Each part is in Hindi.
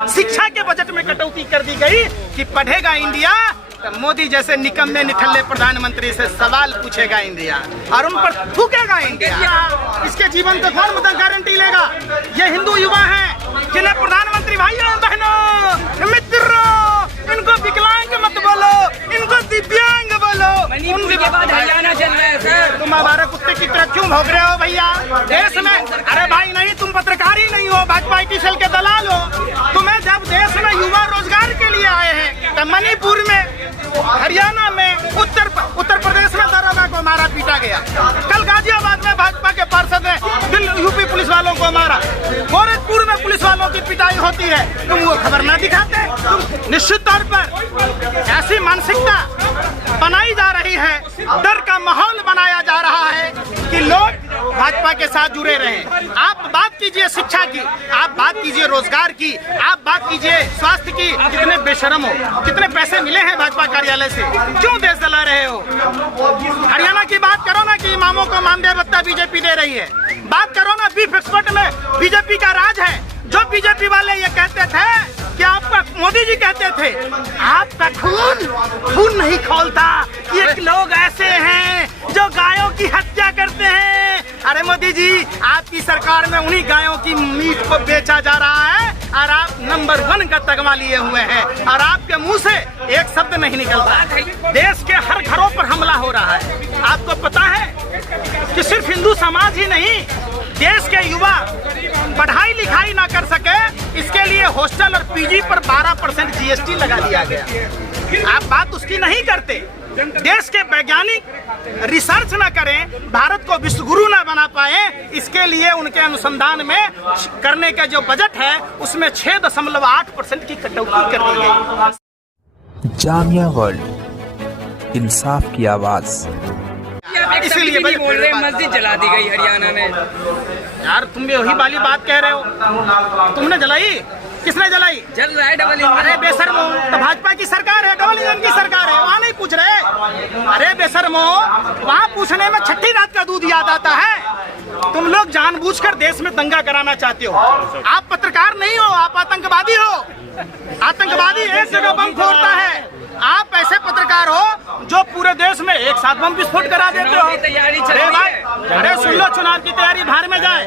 शिक्षा के बजट में कटौती कर दी गई कि पढ़ेगा इंडिया तो मोदी जैसे निकम्मे निठल्ले प्रधानमंत्री से सवाल पूछेगा इंडिया और उन पर थूकेगा इंडिया। इसके जीवन को कौन गारंटी लेगा? ये हिंदू युवा हैं जिन्हें प्रधानमंत्री भाइयों बहनों मित्रों, इनको विकलांग मत बोलो, इनको दिव्यांग बोलो। उनके बाद हरियाणा चल रहा है सर। तुम हमारे कुत्ते की तरह क्यों भौंक रहे हो भैया देश में? अरे भाई नहीं, तुम पत्रकार ही नहीं हो, भाजपा की सेल के दलाल हो। तुम्हें जब देश में युवा रोजगार के लिए आए हैं तो मणिपुर में, हरियाणा में, उत्तर प्रदेश में दरोगा को मारा पीटा गया। कल गाजियाबाद में भाजपा के पार्षद ने यूपी पुलिस वालों को मारा। गोरखपुर में पुलिस वालों की पिटाई होती है, तुम वो खबर ना दिखाते? तुम निश्चित तौर पर ऐसी मानसिकता बनाई जा रही है, डर का माहौल बनाया जा रहा है कि लोग भाजपा के साथ जुड़े रहें। आप बात कीजिए शिक्षा की, आप बात कीजिए रोजगार की, आप बात कीजिए स्वास्थ्य की। कितने बेशरम हो, कितने पैसे मिले हैं भाजपा कार्यालय से, क्यों देश जला रहे हो? हरियाणा की बात करो ना कि इमामों को मानदेय भत्ता बीजेपी दे रही है। बात करो ना बीफ एक्सपोर्ट में बीजेपी का राज है। जो बीजेपी वाले ये कहते थे कि आपका, मोदी जी कहते थे आपका खून नहीं खौलता, ये लोग ऐसे हैं जो गायों की हत्या करते हैं। अरे मोदी जी, आपकी सरकार में उन्हीं गायों की मीट को बेचा जा रहा है और आप नंबर 1 का तगमा लिए हुए हैं और आपके मुंह से एक शब्द नहीं निकलता। देश के हर घरों पर हमला हो रहा है। आपको पता है कि सिर्फ हिंदू समाज ही नहीं, देश के युवा पढ़ाई लिखाई ना कर सके, इसके लिए हॉस्टल और पीजी पर 12% जीएसटी लगा दिया गया। आप बात उसकी नहीं करते। देश के वैज्ञानिक रिसर्च ना करें, भारत को विश्व गुरु ना बना पाए, इसके लिए उनके अनुसंधान में करने का जो बजट है उसमें 6.8% की कटौती कर दी गई। जामिया वर्ल्ड, इंसाफ की आवाज। इसीलिए बोल रहे हैं मस्जिद जला दी गई हरियाणा में। यार तुम भी वही वाली बात कह रहे हो। तुमने जलाई? किसने जलाई? जल रहा है डबल इंजन। अरे बेशर्मो, तो भाजपा की सरकार है, डबल इंजन की सरकार है, वहाँ नहीं पूछ रहे। अरे बेशर्मो, वहाँ पूछने में छठी रात का दूध याद आता है। तुम लोग जानबूझकर देश में दंगा कराना चाहते हो। आप पत्रकार नहीं हो, आप आतंकवादी हो। आतंकवादी एक जगह बम फोड़ता है, आप ऐसे पत्रकार हो जो पूरे देश में एक साथ बम विस्फोट करा देते हो। अरे भाई, अरे सुन लो, चुनाव की तैयारी भाड़ में जाए।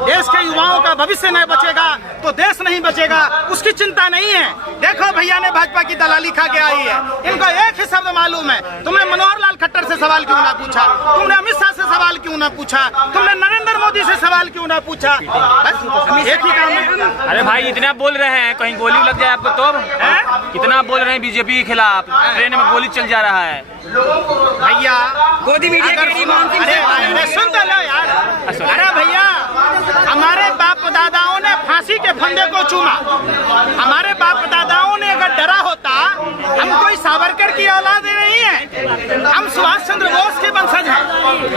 देश के युवाओं का भविष्य नहीं बचेगा तो देश नहीं बचेगा, उसकी चिंता नहीं है। देखो भैया ने भाजपा की दलाली खा के आई है, इनको एक ही शब्द मालूम है। तुमने मनोहर लाल खट्टर से सवाल क्यों ना पूछा? तुमने अमित शाह से सवाल क्यों ना पूछा? तुमने नरेंद्र मोदी से सवाल क्यों ना पूछा? बस एक ही काम है। अरे भाई इतना बोल रहे हैं, कहीं गोली लग जाए आपको तो? कितना बोल रहे हैं बीजेपी के खिलाफ, ट्रेन में गोली चल जा रहा है भैया। गोदी मीडिया अरे सुन तो लो यार। अरे भैया, हमारे बाप दादाओं ने फांसी के फंदे को चूमा। हमारे बाप दादाओं ने अगर डरा होता, हम कोई सावरकर की औलाद नहीं है, हम सुभाष चंद्र बोस के वंशज हैं,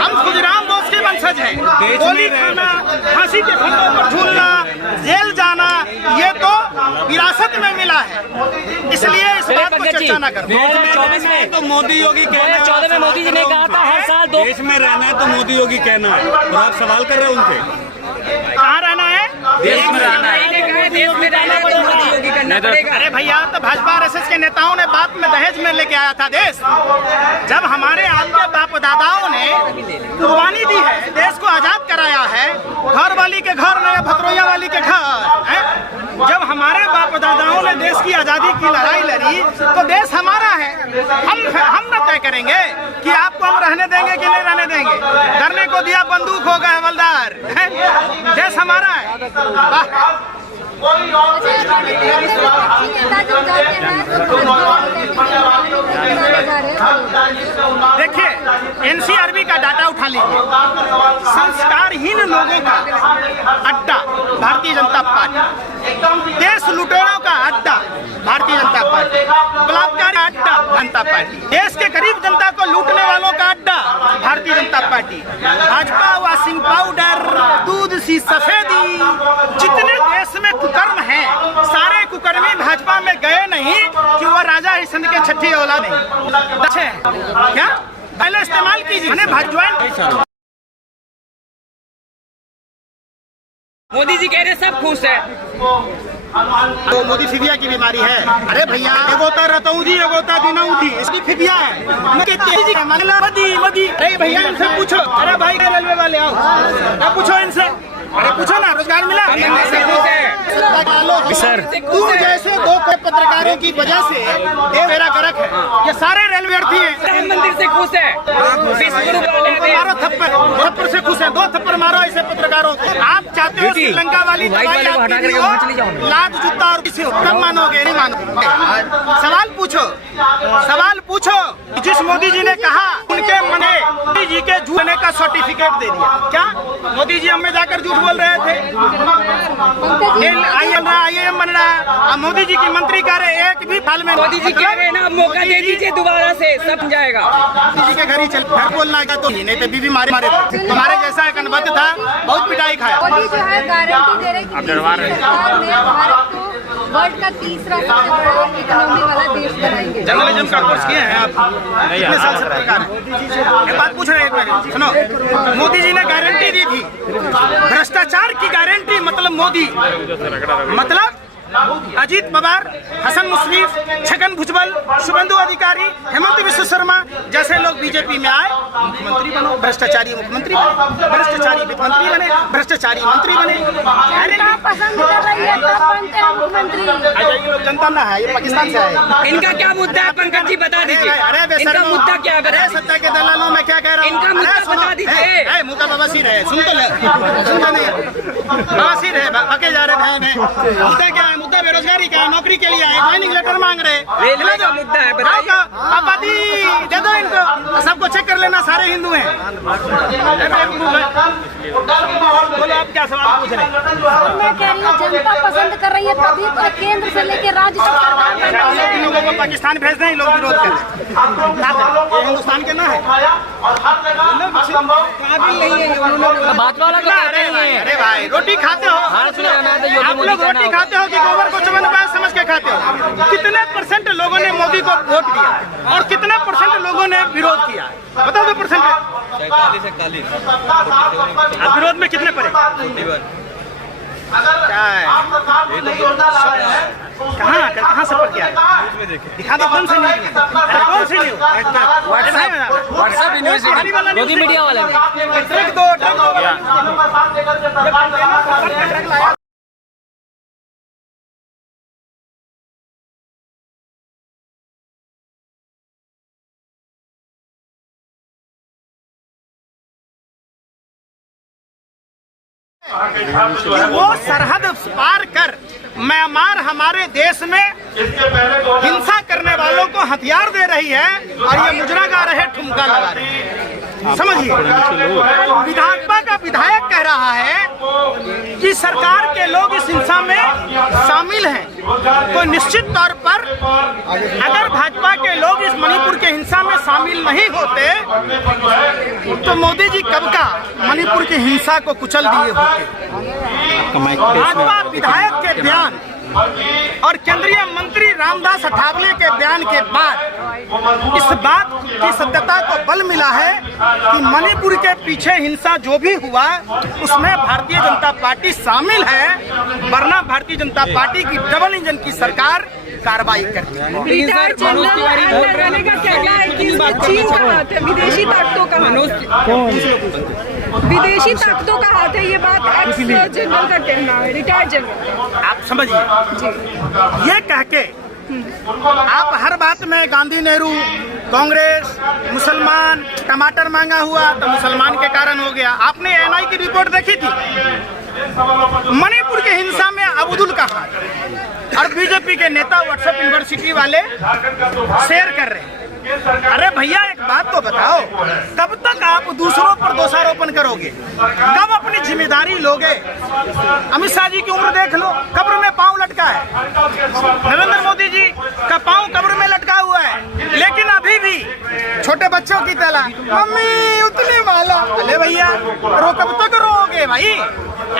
हम खुदराम बोस के वंशज हैं। गोली खाना, फांसी के फंदों पर झूलना, जेल जाना, ये तो विरासत में मिला है। इसलिए इस बात को चर्चा न करो। 2024 में तो मोदी योगी कहना है, 2014 में मोदी जी ने कहा था हर साल देश में रहना है तो मोदी योगी कहना है, और आप सवाल कर रहे हैं उनसे। कहाँ रहना है? देश में रहना है। देश में रहना है तो मोदी योगी करना पड़ेगा। अरे भैया, तो भाजपा आरएसएस के नेताओं ने बाप में दहेज में लेके आया था देश। जब हमारे आपके बाप दादाओं ने कुर्बानी दी है, देश को आजाद कराया है, घर वाली के घर में, भतरोया वाली के घर है। जब हमारे बाप दादाओं ने देश की आजादी की लड़ाई लड़ी तो देश हमारा है। हम न तय करेंगे कि आपको हम रहने देंगे कि नहीं रहने देंगे। करने को दिया बंदूक होगा हवलदार, देश हमारा है। देखिए, एनसीआरबी का डाटा उठा लीजिए। संस्कारहीन लोगों का अड्डा भारतीय जनता पार्टी, देश लुटेरों का अड्डा भारतीय जनता पार्टी, बलात्कारी अड्डा जनता पार्टी, देश के गरीब जनता को लूटने वालों का अड्डा Bharatiya Janata party. Bhajpa washing powder, दूध सी सफेदी, जितने देश में कुकर्म है, सारे कुकर्मी भाजपा में गए नहीं कि वो राजा हरिश्चंद्र के छठी औलाद नहीं। क्या पहले इस्तेमाल कीजिए भाजपा। मोदी जी कह रहे सब खुश है। तो मोदी फिबिया की बीमारी है। अरे भैया एगोता रतौजी एगोता दिनौजी इसकी फिबिया है। मोदी अरे भैया इनसे पूछो। अरे भाई रेलवे वाले आओ, अब पूछो इनसे। अरे पूछो ना, रोजगार मिला? सर तू जैसे दो पत्रकारों की वजह से ये मेरा गरक है, ये सारे रेलवे हैं। मंदिर से खुश है, मारो थप्पड़ से खुश है, 2 थप्पड़ मारो ऐसे पत्रकारों को। आप चाहते हो श्रीलंका वाली लात जूता और किसी तब मानोगे, नहीं मानोगे। सवाल पूछो। जिस मोदी जी ने कहा उनके मने मोदी जी के झूठने का सर्टिफिकेट दे दिया। क्या मोदी जी हमें जाकर झूठ बोल रहे थे? IIM बन रहा है, मोदी जी की मंत्री कह रहे एक भी साल में। मोदी जी कह रहे हैं ना, मौका दे दीजिए दोबारा से सब जाएगा। मोदी जी के घर ही चल बोलना है तो नहीं तो बीबी मारे तुम्हारे जैसा एक अनबद्ध था, बहुत पिटाई खाया। मोदी जो है गारंटी दे रहे कि सरकार ने भारत को वर्ल्ड का तीसरा सबसे बड़ा इकोनॉमी वाला देश बनाएंगे। जर्नलिज्म का कोर्स किए हैं आप? कितने साल से पत्रकार हैं? एक बात पूछ रहे हैं, सुनो। मोदी जी ने गारंटी दी थी, भ्रष्टाचार की गारंटी, मतलब मोदी, मतलब अजीत पवार, हसन मुश्रीफ, छगन भुजबल, शुभेंदु अधिकारी, हेमंत विश्व शर्मा जैसे लोग बीजेपी में आए, मुख्यमंत्री बनो, भ्रष्टाचारी मुख्यमंत्री बने, भ्रष्टाचारी वित्त मंत्री बने, भ्रष्टाचारी मंत्री बने। पसंद कर रही है तो बनते हैं मुख्यमंत्री। ये लोग जनता ना है, ये पाकिस्तान से आए। इनका क्या मुद्दा है पंकज जी, बता दीजिए। अरे इनका मुद्दा क्या है? सत्ता के दलालों में क्या कह रहा हूँ? इनका मुद्दा बता दीजिए। मुँह का बवासीर है, सुन तो ले, सुनता नहीं, बवासीर है, बके जा रहे भाई में। मुद्दा क्या है? मुद्दा बेरोजगारी का है, नौकरी के लिए आए, ज्वाइनिंग लेटर मांग रहे। रेलवे का मुद्दा है, बताइए। आबादी दे दो इनको, सबको चेक कर लेना, सारे हिंदू हैं। बोलो आप क्या सवाल पूछ रहे हैं? मैं कह रही हूँ जनता पसंद कर रही है, तभी तो केंद्र से लेके राज्य तक सरकार बन रही है। लोगों को पाकिस्तान भेज दें, लोग विरोध कर रहे। ये हिंदुस्तान के ना है, भाजपा वाला अरे भाई रोटी खाते हो आप लोग, रोटी खाते हो कि गोबर को चमन समझ के खाते हो? कितने % लोगों ने मोदी को वोट दिया और कितने % लोगों ने विरोध किया? बताओ तो %। 41 विरोध में कितने पड़े? क्या है? कहाँ से पड़ गया? दिखा दो कौन सी न्यूज़? कौन सी news? WhatsApp university, Modi media वाले ट्रक दो। वो सरहद पार कर म्यांमार हमारे देश में हिंसा करने वालों को हथियार दे रही है और ये मुजरा गा रहे, ठुमका लगा रहे हैं। समझिए, विधानसभा का विधायक कह रहा है कि सरकार के लोग इस हिंसा में शामिल हैं, तो निश्चित तौर पर अगर भाजपा के लोग इस मणिपुर के हिंसा में शामिल नहीं होते तो मोदी जी कब का मणिपुर की हिंसा को कुचल दिए होते। भाजपा विधायक के बयान और केंद्रीय मंत्री रामदास अठावले के बयान के बाद इस बात की सत्यता को बल मिला है कि मणिपुर के पीछे हिंसा जो भी हुआ उसमें भारतीय जनता पार्टी शामिल है, वरना भारतीय जनता पार्टी की डबल इंजन की सरकार कार्रवाई करती है। विदेशी ताकतों का हाथ है, ये बात एक्स जनरल का कहना है, रिटायर्ड जनरल। आप समझिए, ये कह के आप हर बात में गांधी, नेहरू, कांग्रेस, मुसलमान, टमाटर मांगा हुआ तो मुसलमान के कारण हो गया। आपने NI की रिपोर्ट देखी थी? मणिपुर के हिंसा में अब्दुल का हाथ और बीजेपी के नेता व्हाट्सएप यूनिवर्सिटी वाले शेयर कर रहे हैं। अरे भैया एक बात तो बताओ, कब तक आप दूसरों पर दोषारोपण करोगे? कब अपनी जिम्मेदारी लोगे? अमित शाह जी की उम्र देख लो, कब्र में पांव लटका है। नरेंद्र मोदी जी का पांव कब्र में लटका हुआ है, लेकिन अभी भी छोटे बच्चों की तरह मम्मी उतने वाला। अरे भैया रो, कब तक रोओगे भाई?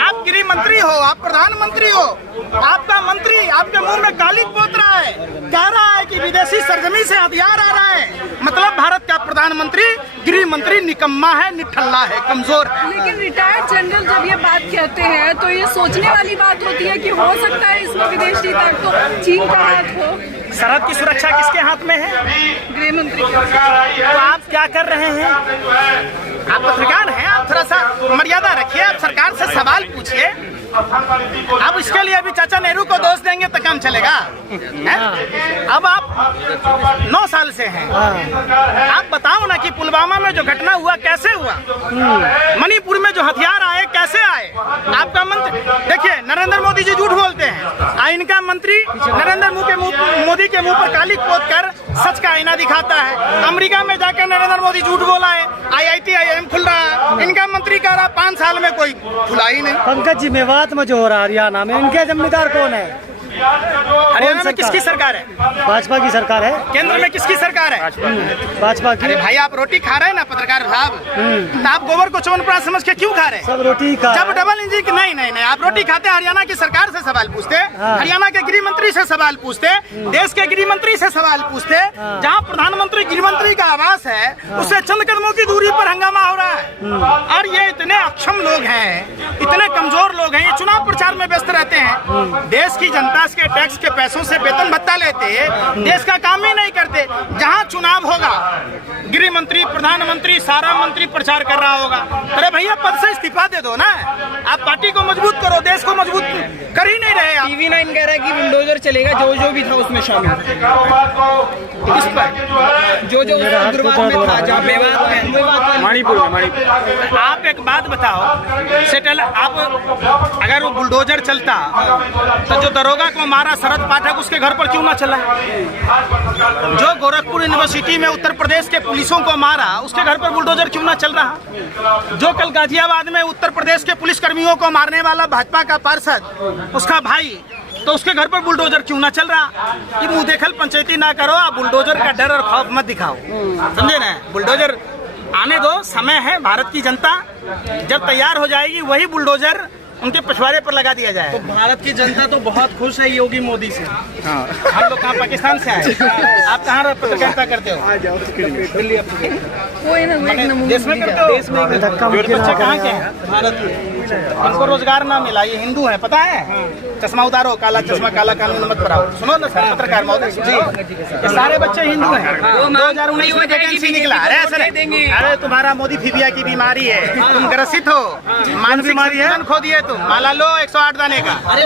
आप गृह मंत्री हो, आप प्रधानमंत्री हो, आपका मंत्री आपके मुंह में गाली पोत रहा है, कह रहा है कि विदेशी विदेशी सरजमी से हथियार आ रहा है। मतलब भारत का प्रधानमंत्री गृह मंत्री निकम्मा है, निठल्ला है, कमजोर है। लेकिन रिटायर्ड जनरल जब ये बात कहते हैं तो ये सोचने वाली बात होती है कि हो सकता है इसमें विदेशी ताकतों चीन का हाथ हो। सरहद की सुरक्षा किसके हाथ में है? गृह मंत्री। तो आप क्या कर रहे हैं? आप पत्रकार हैं, आप थोड़ा सा मर्यादा रखिए, आप सरकार से सवाल पूछिए। अब इसके लिए अभी चाचा नेहरू को दोष देंगे तो काम चलेगा है? अब आप 9 साल से हैं, आप बताओ ना कि पुलवामा में जो घटना हुआ कैसे हुआ, मणिपुर में जो हथियार आए कैसे आए। आपका मंत्री देखिए, नरेंद्र मोदी जी झूठ बोलते हैं, इनका मंत्री नरेंद्र मोदी के मुंह पर काली पोत कर सच का आईना दिखाता है। अमेरिका में जाकर नरेंद्र मोदी झूठ बोला है, IIT IIM खुल रहा है, इनका मंत्री कह रहा 5 साल में कोई खुला ही नहीं। पंकज जी, मेवात में जो हो रहा है हरियाणा में, इनके जिम्मेदार कौन है? हरियाणा में किसकी सरकार है? भाजपा की सरकार है। केंद्र में किसकी सरकार है? भाजपा की। अरे भाई, आप रोटी खा रहे हैं ना पत्रकार साहब, तो आप गोबर को च्यवनप्राश समझ के क्यों खा रहे हैं? सब रोटी खा। जब डबल इंजन नहीं, आप रोटी खाते हरियाणा की सरकार से सवाल पूछते, हरियाणा के गृह मंत्री से सवाल पूछते, देश के गृह मंत्री से सवाल पूछते। जहाँ प्रधानमंत्री गृह मंत्री का आवास है, उससे चंद कदमों की दूरी पर हंगामा हो रहा है। और ये इतने अक्षम लोग हैं, इतने कमजोर लोग हैं, ये चुनाव प्रचार में व्यस्त रहते हैं। देश की जनता के टैक्स के पैसों से वेतन भत्ता लेते, देश का काम ही नहीं करते। जहां चुनाव होगा, गृह मंत्री, प्रधानमंत्री, सारा मंत्री प्रचार कर रहा होगा। अरे भैया, पद से इस्तीफा दे दो ना, आप पार्टी को मजबूत करो, देश को मजबूत कर ही नहीं रहे आप। TV9 कह रहा है कि बुलडोजर चलेगा, जो भी था उसमें शामिल। इस पर जो उग्रवाद में था, जहाँ मेवात मणिपुर में। आप एक बात बताओ, सेटल आप, अगर वो बुलडोजर चलता तो जो दरोगा को मारा शरद पाठक, उसके घर पर क्यों ना चला? जो गोरखपुर यूनिवर्सिटी में उत्तर प्रदेश के पुलिसों को मारा, उसके घर पर बुलडोजर क्यों ना चल रहा? जो कल गाजियाबाद में उत्तर प्रदेश के पुलिस कर्मियों को मारने वाला भाजपा का पार्षद, उसका भाई, तो उसके घर पर बुलडोजर क्यों ना चल रहा? ये मुंह देखल पंचायती ना करो, आप बुलडोजर का डर और खौफ मत दिखाओ, समझे ना? बुलडोजर आने दो, समय है। भारत की जनता जब तैयार हो जाएगी, वही बुलडोजर उनके पिछवाड़े पर लगा दिया जाए। तो भारत की जनता तो बहुत खुश है योगी मोदी से। हम लोग कहाँ पाकिस्तान से आए, आप कहाँ पत्रकारिता करते हो? दिल्ली। देश में करते हो? देश में। बच्चे कहाँ के हैं? भारत के। इनको रोजगार ना मिला, ये हिंदू है, पता है? चश्मा उतारो, काला चश्मा, काला कानून मत कराओ। सुनो ना सर, पत्रकार महोदय जी, ये सारे बच्चे हिंदू हैं। 2019 में वैकेंसी निकला। अरे तुम्हारा मोदी फीबिया की बीमारी है, तुम ग्रसित हो, मानसिक बीमारी है, खो दिए तुम। माला लो 108 दाने का।